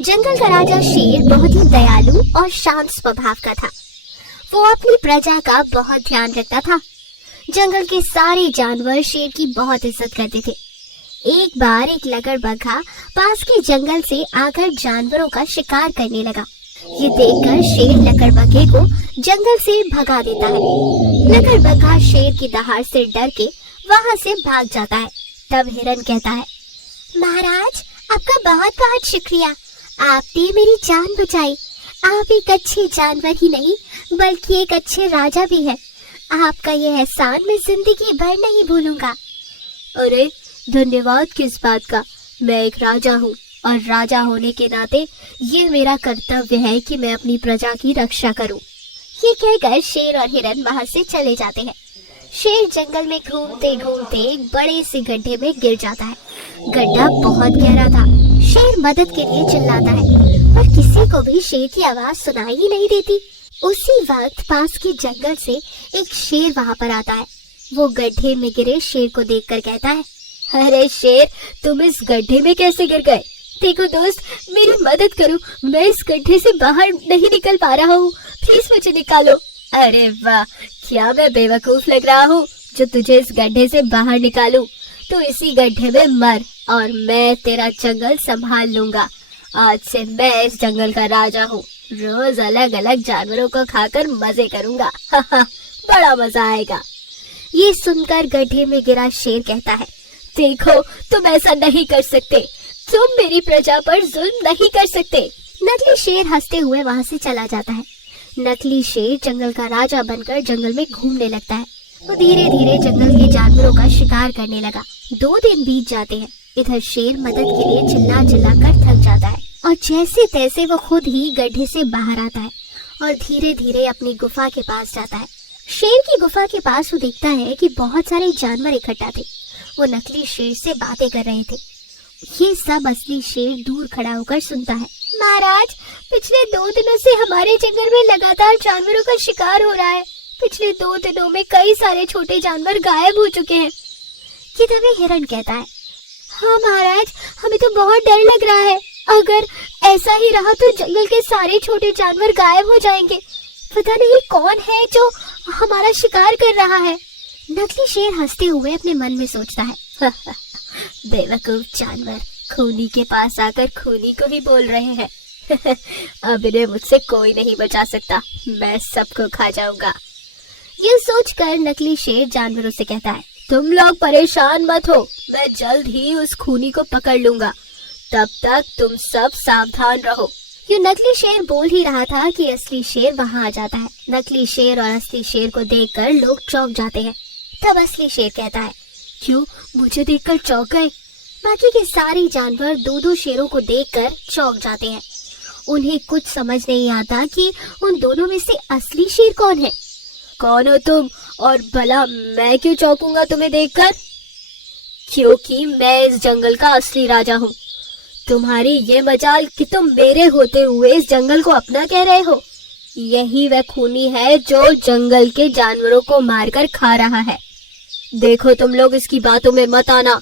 जंगल का राजा शेर बहुत ही दयालु और शांत स्वभाव का था। वो अपनी प्रजा का बहुत ध्यान रखता था। जंगल के सारे जानवर शेर की बहुत इज्जत करते थे। एक बार एक लकड़बग्घा पास के जंगल से आकर जानवरों का शिकार करने लगा। ये देखकर शेर लकड़बग्घे को जंगल से भगा देता है। लकड़बग्घा शेर की दहाड़ से डर के वहाँ से भाग जाता है। तब हिरन कहता है, महाराज आपका बहुत बहुत शुक्रिया, आपने मेरी जान बचाई। आप एक अच्छे जानवर ही नहीं बल्कि एक अच्छे राजा भी हैं। आपका ये एहसान मैं जिंदगी भर नहीं भूलूंगा। अरे धन्यवाद किस बात का, मैं एक राजा हूँ और राजा होने के नाते ये मेरा कर्तव्य है कि मैं अपनी प्रजा की रक्षा करूँ। ये कहकर शेर और हिरन वहाँ से चले जाते हैं। शेर जंगल में घूमते घूमते एक बड़े से गड्ढे में गिर जाता है। गड्ढा बहुत गहरा था। शेर मदद के लिए चिल्लाता है पर किसी को भी शेर की आवाज सुनाई ही नहीं देती। उसी वक्त पास के जंगल से एक शेर वहाँ पर आता है। वो गड्ढे में गिरे शेर को देखकर कहता है, अरे शेर, तुम इस गड्ढे में कैसे गिर गए? देखो दोस्त, मेरी मदद करो, मैं इस गड्ढे से बाहर नहीं निकल पा रहा हूँ, प्लीज मुझे निकालो। अरे वाह, क्या मैं बेवकूफ लग रहा हूँ जो तुझे इस गड्ढे से बाहर निकालूं। तू इसी गड्ढे में मर और मैं तेरा जंगल संभाल लूंगा। आज से मैं इस जंगल का राजा हूँ, रोज अलग अलग जानवरों को खाकर मजे करूंगा। बड़ा मजा आएगा। ये सुनकर गड्ढे में गिरा शेर कहता है, देखो तुम ऐसा नहीं कर सकते, तुम मेरी प्रजा पर जुल्म नहीं कर सकते। नकली शेर हंसते हुए वहाँ से चला जाता है। नकली शेर जंगल का राजा बनकर जंगल में घूमने लगता है। वो धीरे धीरे जंगल के जानवरों का शिकार करने लगा। 2 दिन बीत जाते हैं। इधर शेर मदद के लिए चिल्ला चिल्ला कर थक जाता है और जैसे तैसे वो खुद ही गड्ढे से बाहर आता है और धीरे धीरे अपनी गुफा के पास जाता है। शेर की गुफा के पास वो देखता है कि बहुत सारे जानवर इकट्ठा थे। वो नकली शेर से बातें कर रहे थे। ये सब असली शेर दूर खड़ा होकर सुनता है। महाराज, पिछले 2 दिनों से हमारे जंगल में लगातार जानवरों का शिकार हो रहा है। पिछले 2 दिनों में कई सारे छोटे जानवर गायब हो चुके हैं। कि तभी हिरन कहता है, हाँ महाराज, हमें तो बहुत डर लग रहा है। अगर ऐसा ही रहा तो जंगल के सारे छोटे जानवर गायब हो जाएंगे। पता नहीं कौन है जो हमारा शिकार कर रहा है। नकली शेर हंसते हुए अपने मन में सोचता है, बेवकूफ जानवर, खूनी के पास आकर खूनी को ही बोल रहे हैं। अब इन्हें मुझसे कोई नहीं बचा सकता, मैं सबको खा जाऊंगा। ये सोचकर नकली शेर जानवरों से कहता है, तुम लोग परेशान मत हो, मैं जल्द ही उस खूनी को पकड़ लूंगा। तब तक तुम सब सावधान रहो। ये नकली शेर बोल ही रहा था कि असली शेर वहाँ आ जाता है। नकली शेर और असली शेर को देखकर लोग चौंक जाते हैं। तब असली शेर कहता है, क्यों, मुझे देखकर चौंक गए? बाकी के सारे जानवर 2-2 शेरों को देखकर चौंक जाते हैं। उन्हें कुछ समझ नहीं आता कि उन दोनों में से असली शेर कौन है। कौन हो तुम, और भला मैं क्यों चौंकूंगा तुम्हें देखकर? क्योंकि मैं इस जंगल का असली राजा हूँ। तुम्हारी ये मजाल कि तुम मेरे होते हुए इस जंगल को अपना कह रहे हो। यही वह खूनी है जो जंगल के जानवरों को मारकर खा रहा है। देखो तुम लोग इसकी बातों में मत आना।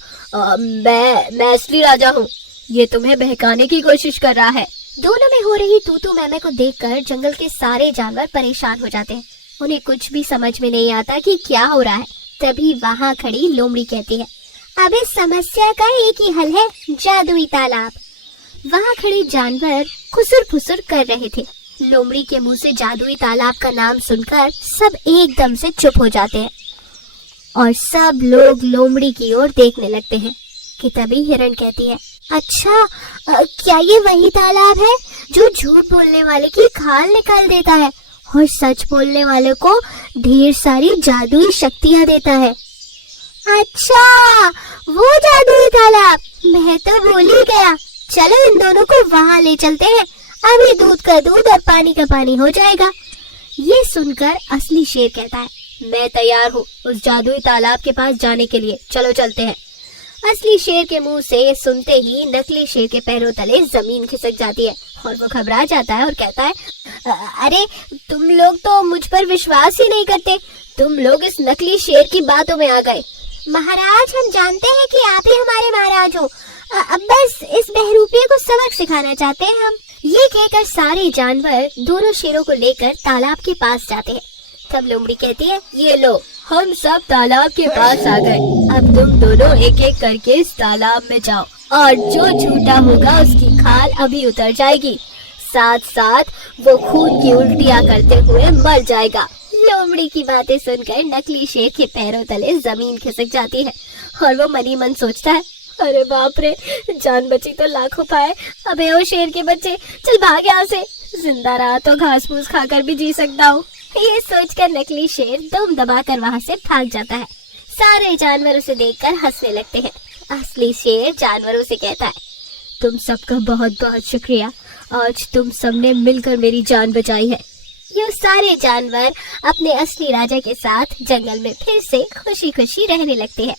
मैं असली राजा हूँ। ये तुम्हें बहकाने की कोशिश कर रहा है। दोनों में हो रही तू मैं को देखकर जंगल के सारे जानवर परेशान हो जाते हैं। उन्हें कुछ भी समझ में नहीं आता कि क्या हो रहा है। तभी वहाँ खड़ी लोमड़ी कहती है, अब इस समस्या का एक ही हल है, जादुई तालाब। वहाँ खड़े जानवर खुसुर फुसुर कर रहे थे। लोमड़ी के मुंह से जादुई तालाब का नाम सुनकर सब एकदम से चुप हो जाते हैं और सब लोग लोमड़ी की ओर देखने लगते हैं। कि तभी हिरन कहती है, अच्छा, क्या ये वही तालाब है जो झूठ बोलने वाले की खाल निकाल देता है और सच बोलने वाले को ढेर सारी जादुई शक्तियाँ देता है? अच्छा, वो जादुई तालाब, मैं तो भूल ही गया। चलो इन दोनों को वहाँ ले चलते हैं, अभी दूध का दूध और पानी का पानी हो जाएगा। ये सुनकर असली शेर कहता है, मैं तैयार हूँ उस जादुई तालाब के पास जाने के लिए, चलो चलते हैं। असली शेर के मुंह से ये सुनते ही नकली शेर के पैरों तले जमीन खिसक जाती है और वो घबरा जाता है और कहता है, अरे तुम लोग तो मुझ पर विश्वास ही नहीं करते, तुम लोग इस नकली शेर की बातों में आ गए। महाराज, हम जानते हैं कि आप ही हमारे महाराज हो, बस इस बहरूपिये को सबक सिखाना चाहते हैं हम। ये कहकर सारे जानवर दोनों शेरों को लेकर तालाब के पास जाते हैं। तब लोमड़ी कहती है, ये लो, हम सब तालाब के पास आ गए। अब तुम दोनों एक एक करके इस तालाब में जाओ और जो झूठा होगा उसकी खाल अभी उतर जाएगी, साथ साथ वो खून की उल्टियाँ करते हुए मर जाएगा। लोमड़ी की बातें सुनकर नकली शेर के पैरों तले जमीन खिसक जाती है और वो मनी मन सोचता है, अरे बाप रे, जान बची तो लाखों पाए। अबे ओ शेर के बच्चे, चल भाग यहाँ से, जिंदा रहा तो घास फूस खाकर भी जी सकता हूँ। ये सोचकर नकली शेर दम दबाकर वहाँ से भाग जाता है। सारे जानवर उसे देखकर हंसने लगते हैं। असली शेर जानवरों से कहता है, तुम सबका बहुत बहुत शुक्रिया, आज तुम सबने मिलकर मेरी जान बचाई है। ये सारे जानवर अपने असली राजा के साथ जंगल में फिर से खुशी खुशी रहने लगते हैं।